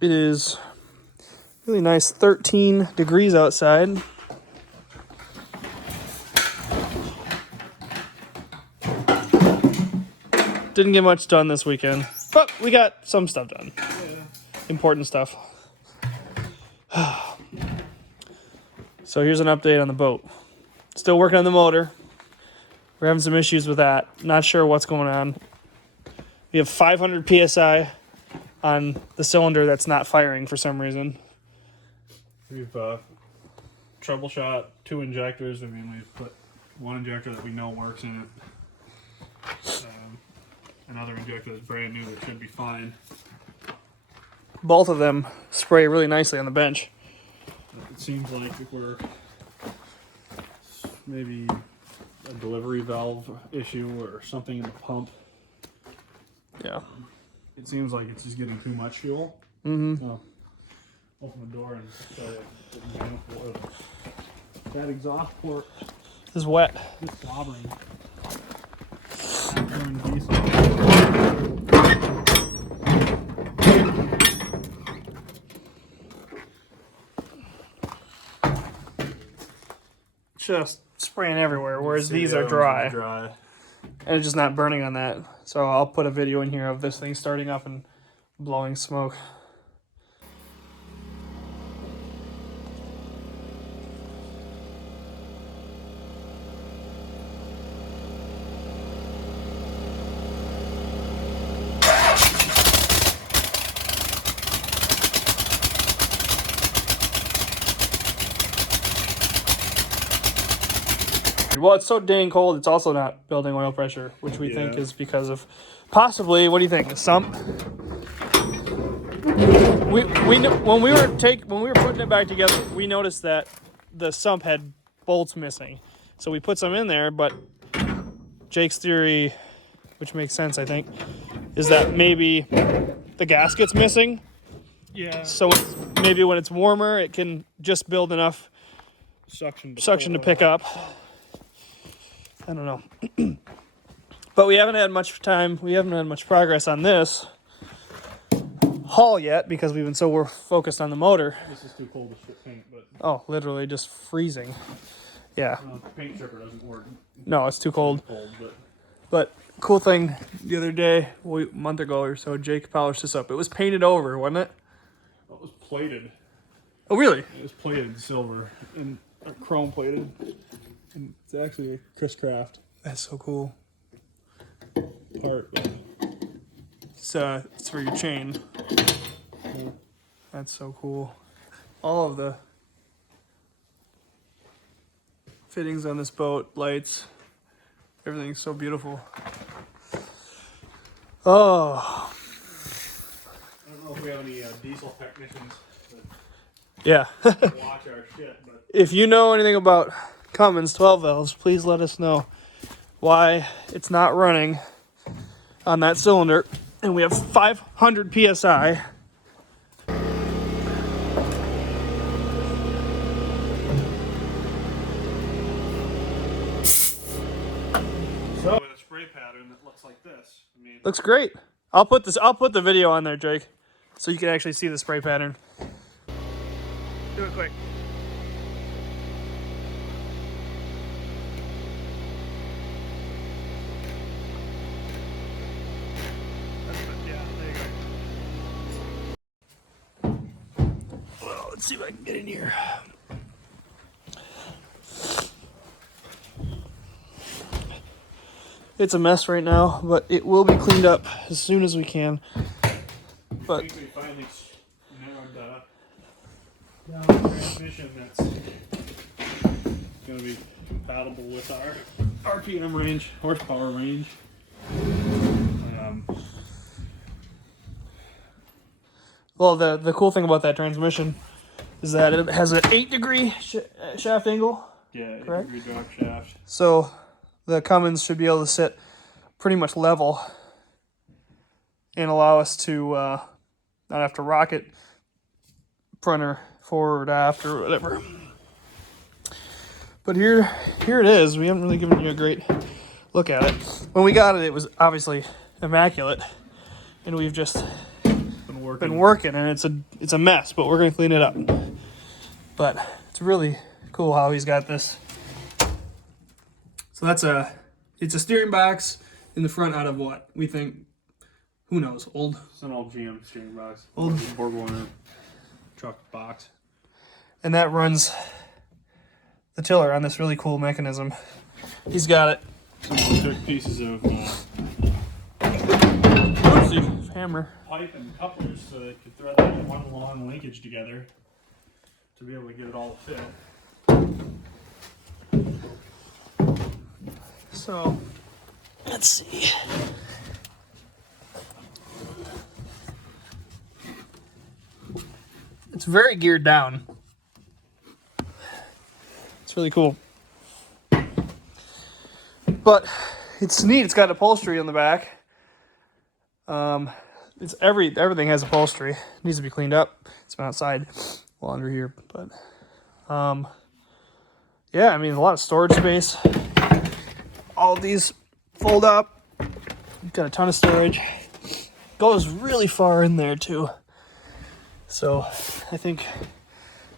It is really nice, 13 degrees outside. Didn't get much done this weekend, but we got some stuff done. Yeah. Important stuff. So here's an update on the boat. Still working on the motor. We're having some issues with that. Not sure what's going on. We have 500 PSI on the cylinder that's not firing for some reason. We've troubleshot 2 injectors. I mean, we've put one injector that we know works in it. Another injector that's brand new that should be fine. Both of them spray really nicely on the bench. It seems like if we're maybe a delivery valve issue or something in the pump. Yeah. It seems like it's just getting too much fuel. Mm-hmm. Oh, open the door and show you. That exhaust port It's wet. is slobbering. After diesel. Just spraying everywhere, whereas these are dry. And it's just not burning on that. So I'll put a video in here of this thing starting up and blowing smoke. Well, it's so dang cold, it's also not building oil pressure, which we think is because of possibly, what do you think, the sump? When we were putting it back together, we noticed that the sump had bolts missing. So we put some in there, but Jake's theory, which makes sense, I think, is that maybe the gasket's missing. Yeah. So maybe when it's warmer, it can just build enough suction to pick up. I don't know. But we haven't had much time. We haven't had much progress on this haul yet because we're focused on the motor. This is too cold to strip paint, but Oh, literally just freezing. Yeah. paint stripper doesn't work. No, it's too cold. But cool thing, the other day, a month ago or so, Jake polished this up. It was painted over, wasn't it? It was plated. Oh, really? It was plated silver and chrome plated. And it's actually a Chris Craft That's so cool. part. It's for your chain. Yeah. That's so cool. All of the fittings on this boat, lights, everything's so beautiful. Oh. I don't know if we have any diesel technicians Yeah. that watch our shit, but If you know anything about Cummins 12 valves, please let us know why it's not running on that cylinder. And we have 500 PSI. with a spray pattern that looks like this. I mean, Looks great. I'll put the video on there, Jake, so you can actually see the spray pattern. Do it quick. Yeah, there you go. Well, let's see if I can get in here. It's a mess right now, but it will be cleaned up as soon as we can. I But think we finally narrowed that up. Now a transmission that's going to be compatible with our RPM range, horsepower range. Well, the cool thing about that transmission is that it has an 8-degree shaft angle. Yeah, correct? 8-degree drop shaft. So the Cummins should be able to sit pretty much level and allow us to not have to rock it front or forward, after, or whatever. But here it is. We haven't really given you a great look at it. When we got it, it was obviously immaculate, and we've just been working, and it's a mess. But we're gonna clean it up. But it's really cool how he's got this. So it's a steering box in the front out of what we think. Who knows? Old. It's an old GM steering box. Old BorgWarner truck box. And that runs the tiller on this really cool mechanism. He's got it. We took pieces of Hammer. pipe and couplers so they could thread that in one long linkage together to be able to get it all to fit. So let's see. It's very geared down. It's really cool. But it's neat. It's got upholstery on the back. It's everything has upholstery. It needs to be cleaned up. It's been outside while under here, but yeah, I mean, a lot of storage space. All of these fold up. You've got a ton of storage. Goes really far in there too. So I think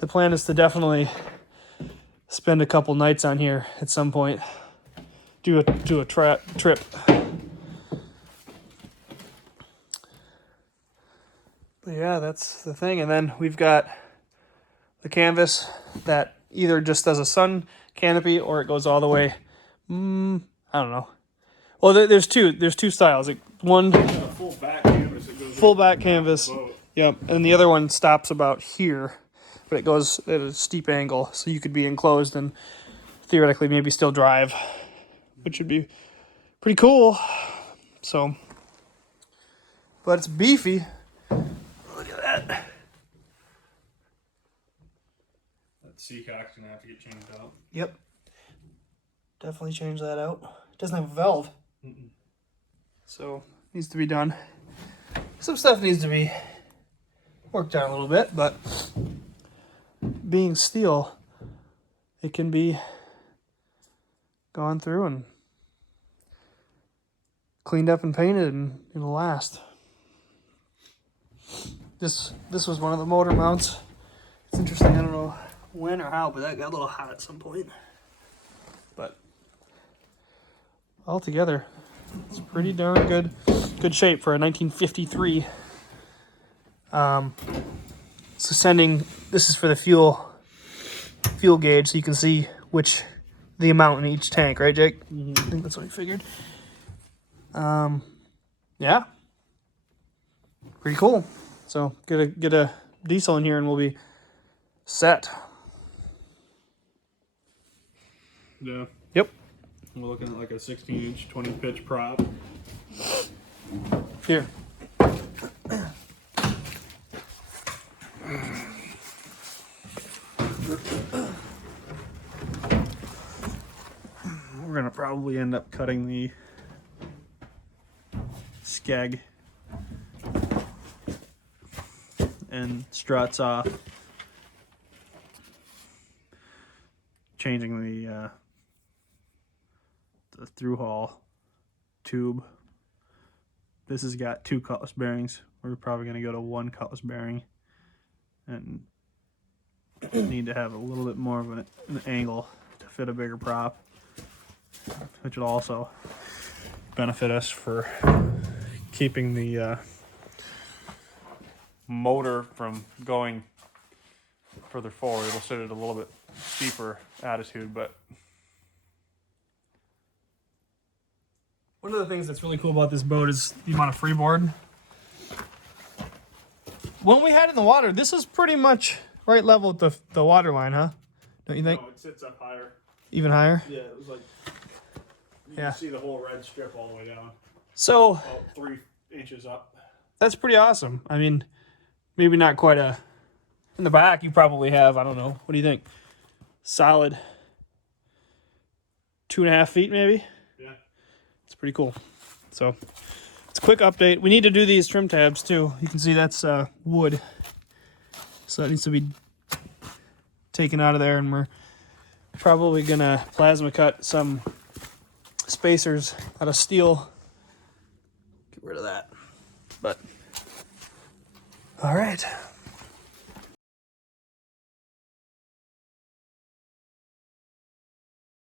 the plan is to definitely spend a couple nights on here at some point. Do a trip. But yeah, that's the thing. And then we've got the canvas that either just does a sun canopy or it goes all the way. I don't know. Well, there's two styles. One Full back canvas. It goes full back canvas. boat. Yep, and the other one stops about here, but it goes at a steep angle, so you could be enclosed and theoretically maybe still drive, which would be pretty cool. So, but it's beefy. Look at that. That seacock's gonna have to get changed out. Yep. Definitely change that out. It doesn't have a valve. So, needs to be done. Some stuff needs to be worked on a little bit, but being steel, it can be gone through and cleaned up and painted, and it'll last. This was one of the motor mounts. It's interesting. I don't know when or how, but that got a little hot at some point. But altogether, it's pretty darn good shape for a 1953. So this is for the fuel gauge, so you can see the amount in each tank, right, Jake? I think that's what we figured. Yeah, pretty cool. So get a diesel in here and we'll be set. Yeah. Yep. We're looking at like a 16-inch, 20-pitch prop. Here. We're gonna probably end up cutting the skeg and struts off, changing the through hull tube. This has got 2 cutlass bearings. We're probably going to go to 1 cutlass bearing and need to have a little bit more of an angle to fit a bigger prop, which will also benefit us for keeping the motor from going further forward. It'll sit at a little bit steeper attitude, but one of the things that's really cool about this boat is the amount of freeboard. When we had it in the water, this is pretty much right level with the water line, huh? Don't you think? No, it sits up higher. Even higher? Yeah, it was like, you Yeah. can see the whole red strip all the way down. So About 3 inches up. that's pretty awesome. I mean, maybe not quite a... In the back, you probably have, I don't know. What do you think? Solid 2.5 feet, maybe? Yeah. It's pretty cool. So it's a quick update. We need to do these trim tabs, too. You can see that's wood. So that needs to be taken out of there, and we're probably going to plasma cut some spacers out of steel. Get rid of that. But, all right.